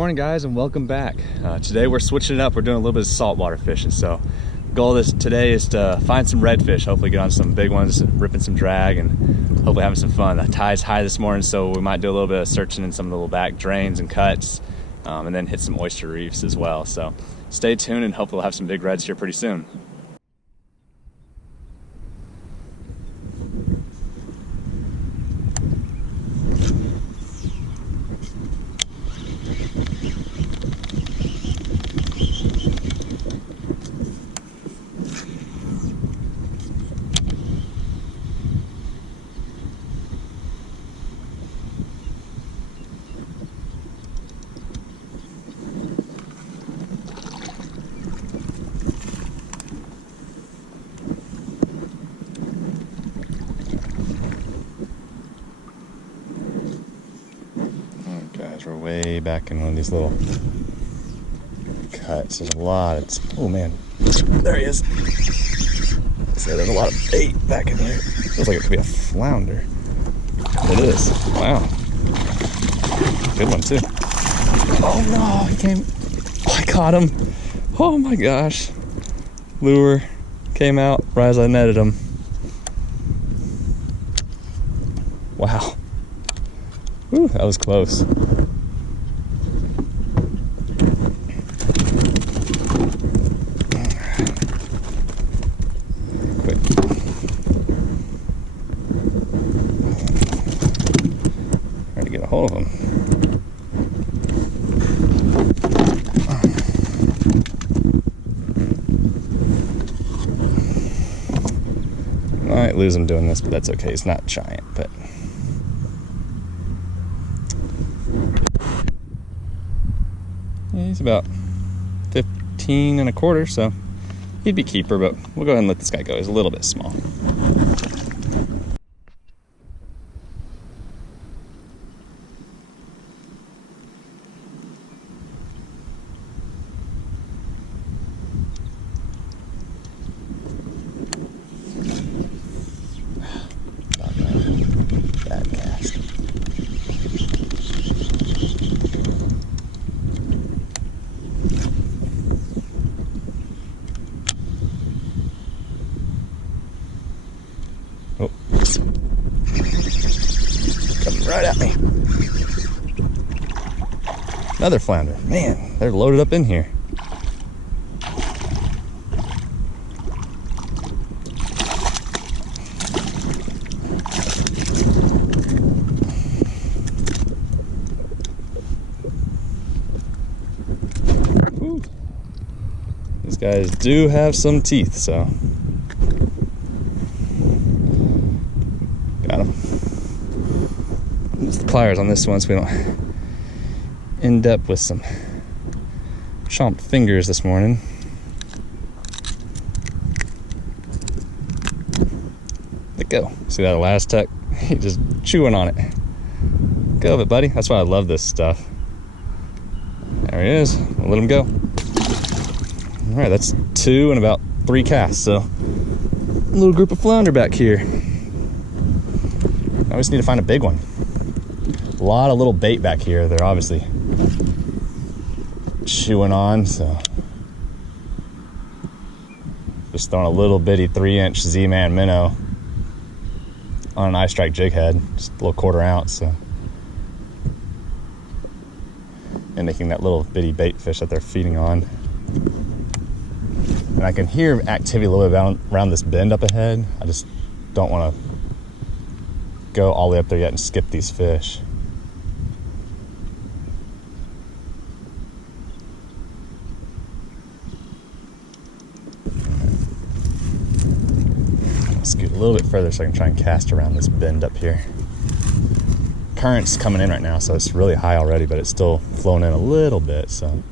morning guys, and welcome back. Today we're switching it up. We're doing a little bit of saltwater fishing. So goal of this today is to find some redfish, hopefully get on some big ones, ripping some drag, and hopefully having some fun. The tide's high this morning, so we might do a little bit of searching in some of the little back drains and cuts, and then hit some oyster reefs as well. So stay tuned, and hopefully we'll have some big reds here pretty soon. We're way back in one of these little cuts. There's a lot of, oh man, there he is. So there's a lot of bait back in here. Feels like it could be a flounder. It is. Wow. Good one too. Oh no, he came. Oh, I caught him. Oh my gosh. Lure came out right as I netted him. Wow. Whew, that was close. Get a hold of him. Might lose him doing this, but that's okay. He's not giant, but yeah, he's about 15 and a quarter, so he'd be keeper, but we'll go ahead and let this guy go. He's a little bit small. Oh, coming right at me. Another flounder. Man, they're loaded up in here. Woo. These guys do have some teeth, so. Got him. Use the pliers on this one so we don't end up with some chomped fingers this morning. Let go. See that last tuck? He's just chewing on it. Go of it, buddy. That's why I love this stuff. There he is. We'll let him go. All right, that's 2 and about 3 casts. So a little group of flounder back here. I just need to find a big one. A lot of little bait back here. They're obviously chewing on, so just throwing a little bitty 3-inch Z-Man minnow on an ice strike jig head, just a little 1/4 ounce. So, and making that little bitty bait fish that they're feeding on. And I can hear activity a little bit around this bend up ahead. I just don't want to go all the way up there yet and skip these fish. Scoot a little bit further so I can try and cast around this bend up here. Current's coming in right now, so it's really high already, but it's still flowing in a little bit, so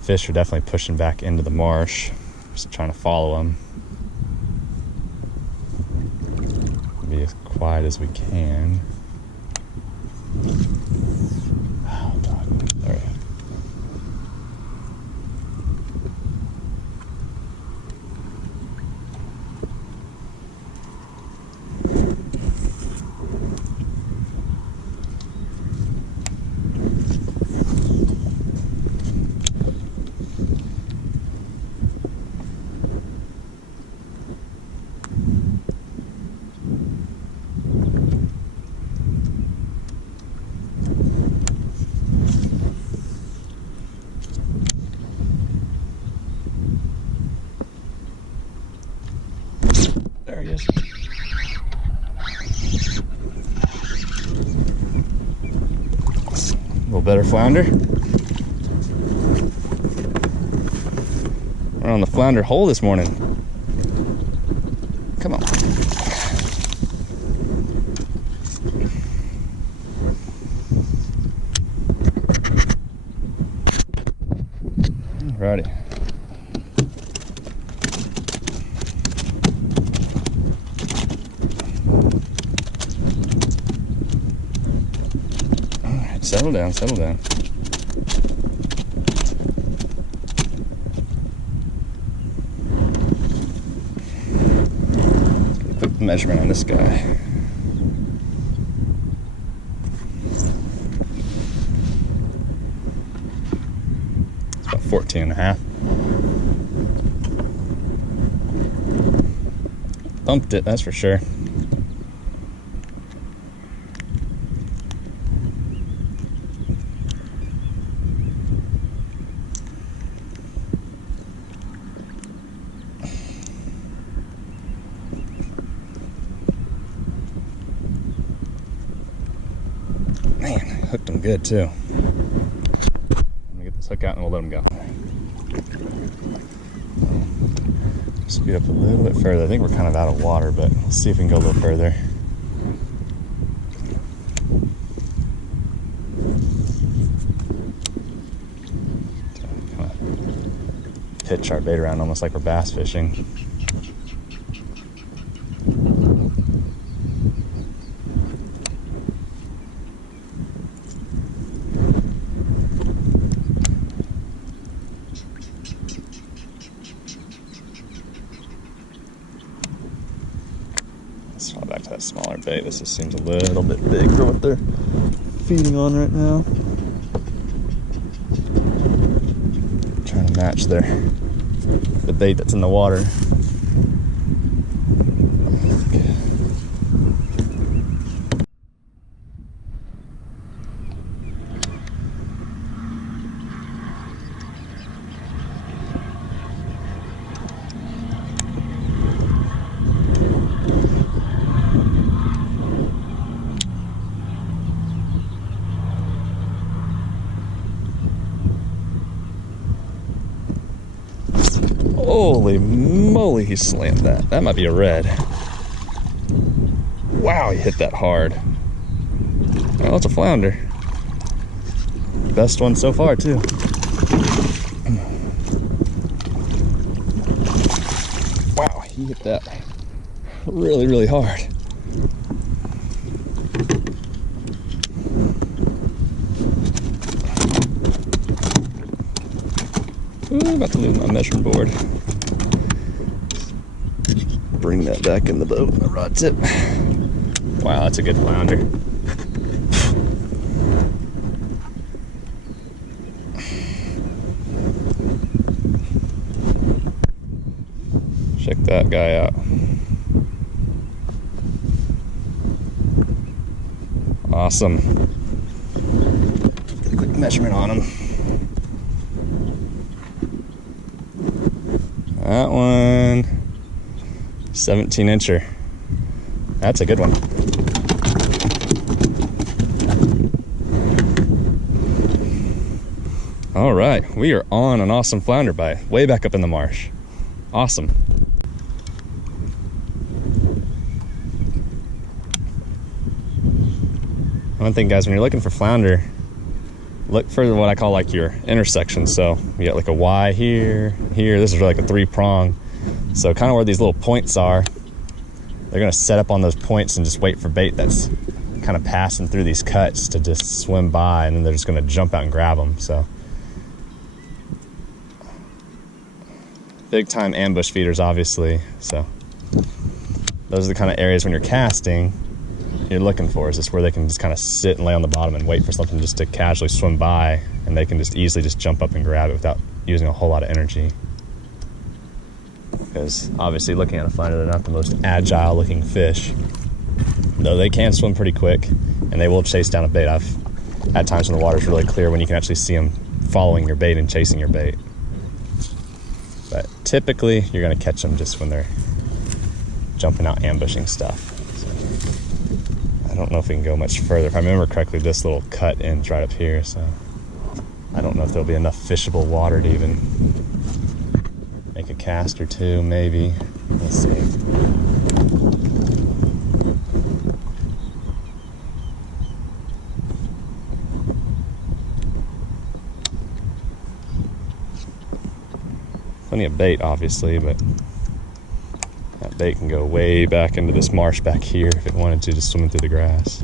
fish are definitely pushing back into the marsh. Just trying to follow them. Be as quiet as we can. Oh, God. There we go. There he is. A little better flounder. We're on the flounder hole this morning. Come on. Alrighty. Alright, settle down, settle down. Quick measurement on this guy. It's about 14 and a half. Bumped it, that's for sure. Man, hooked him good too. Let me get this hook out and we'll let him go. Speed up a little bit further. I think we're kind of out of water, but let's see if we can go a little further. Kind of pitch our bait around almost like we're bass fishing. Let's swap back to that smaller bait. This just seems a little bit big for what they're feeding on right now. Trying to match the bait that's in the water. Okay. Holy moly, he slammed that. That might be a red. Wow, he hit that hard. Well, it's a flounder. Best one so far, too. Wow, he hit that really, really hard. Ooh, about to lose my measuring board. Bring that back in the boat, the rod tip. Wow, that's a good flounder. Check that guy out. Awesome. Get a quick measurement on him. That one, 17 incher. That's a good one. All right, we are on an awesome flounder bite, way back up in the marsh. Awesome. One thing, guys, when you're looking for flounder, look for what I call like your intersection. So you got like a Y here, here. This is like a 3-prong. So kind of where these little points are, they're gonna set up on those points and just wait for bait that's kind of passing through these cuts to just swim by, and then they're just gonna jump out and grab them. So big time ambush feeders, obviously. So those are the kind of areas when you're casting you're looking for, is just where they can just kind of sit and lay on the bottom and wait for something just to casually swim by, and they can just easily just jump up and grab it without using a whole lot of energy. Because obviously, looking at a flounder, they're not the most agile looking fish, though they can swim pretty quick and they will chase down a bait. I've had times when the water's really clear when you can actually see them following your bait and chasing your bait. But typically you're going to catch them just when they're jumping out ambushing stuff. So, I don't know if we can go much further. If I remember correctly, this little cut ends right up here, so I don't know if there'll be enough fishable water to even make a cast or two, maybe. We'll see. Plenty of bait, obviously, but that bait can go way back into this marsh back here if it wanted to, just swimming through the grass.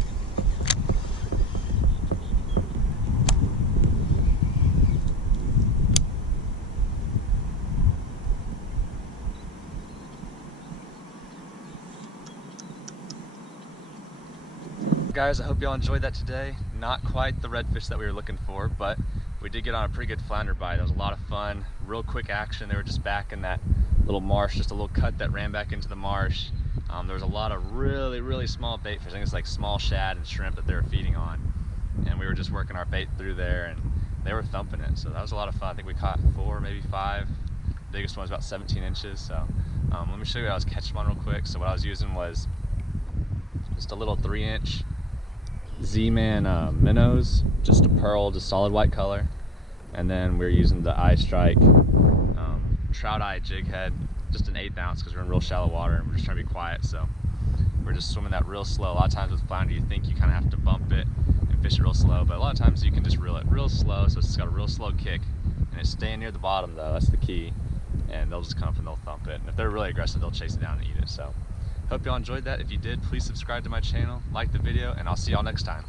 Guys, I hope y'all enjoyed that today. Not quite the redfish that we were looking for, but we did get on a pretty good flounder bite. That was a lot of fun, real quick action. They were just back in that little marsh, just a little cut that ran back into the marsh. There was a lot of really small bait fish. I think it's like small shad and shrimp that they were feeding on. And we were just working our bait through there and they were thumping it. So that was a lot of fun. I think we caught 4, maybe 5. The biggest one was about 17 inches. So let me show you what I was catching on real quick. So what I was using was just a little 3-inch Z-Man minnows, just a pearl, just solid white color. And then we're using the eye strike trout eye jig head, just an 1/8 ounce because we're in real shallow water and we're just trying to be quiet. So we're just swimming that real slow. A lot of times with flounder you think you kind of have to bump it and fish it real slow, but a lot of times you can just reel it real slow, so it's got a real slow kick. And it's staying near the bottom though, that's the key. And they'll just come up and they'll thump it. And if they're really aggressive, they'll chase it down and eat it. So hope y'all enjoyed that. If you did, please subscribe to my channel, like the video, and I'll see y'all next time.